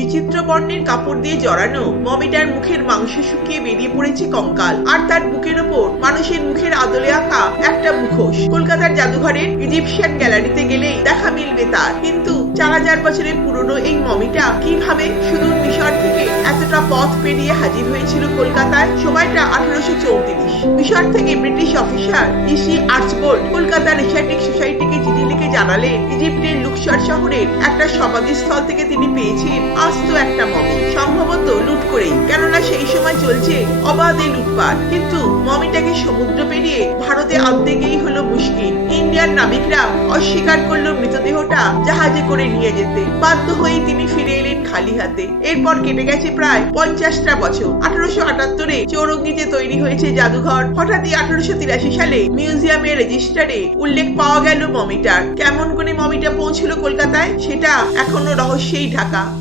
বিচিত্র বর্ণের কাপড় দিয়ে জড়ানো মমিটার মুখের মাংস শুকিয়ে বেরিয়ে পড়েছে কঙ্কাল, আর তার বুকের ওপর মানুষের মুখের আদলে আঁকা একটা মুখোশ। কলকাতার জাদুঘরের ইজিপশিয়ান গ্যালারিতে গেলেই দেখা মিলবে তার। কিন্তু 4000 বছরের পুরনো এই মমিটা কিভাবে সুদূর মিশর থেকে এতটা পথ পেরিয়ে হাজির হয়েছিল কলকাতায়? সময়টা 1834। মিশর থেকে ব্রিটিশ অফিসার ইসি আর্চবোল্ড কলকাতার এশিয়াটিক সোসাইটিকে চিঠি লিখে জানালেন ইজিপ্টের লুক্সর শহরের একটা সমাধিস্থল থেকে তিনি পেয়েছেন আস্ত একটা মমি, সম্ভবত লুট করেই, কেননা সেই সময় চলছে অবাধে লুটপাট। কিন্তু মমিটাকে সমুদ্র পেরিয়ে ভারতে আনতে গিয়েই হলো মুশকিল। ইন্ডিয়ান নাবিকরা অস্বীকার করলো মৃতদেহটা জাহাজে করে নিয়ে যেতে। বাধ্য হয়েই তিনি ফিরে এলেন খালি হাতে। এরপর কেটে গেছে প্রায় 50টা বছর। 1878-এ চৌরঙ্গিতে তৈরি হয়েছে জাদুঘর। হঠাৎই 1883 সালে মিউজিয়ামের রেজিস্টারে উল্লেখ পাওয়া গেল মমিটার। কেমন করে মমিটা পৌঁছলো কলকাতায় সেটা এখনো রহস্যেই ঢাকা।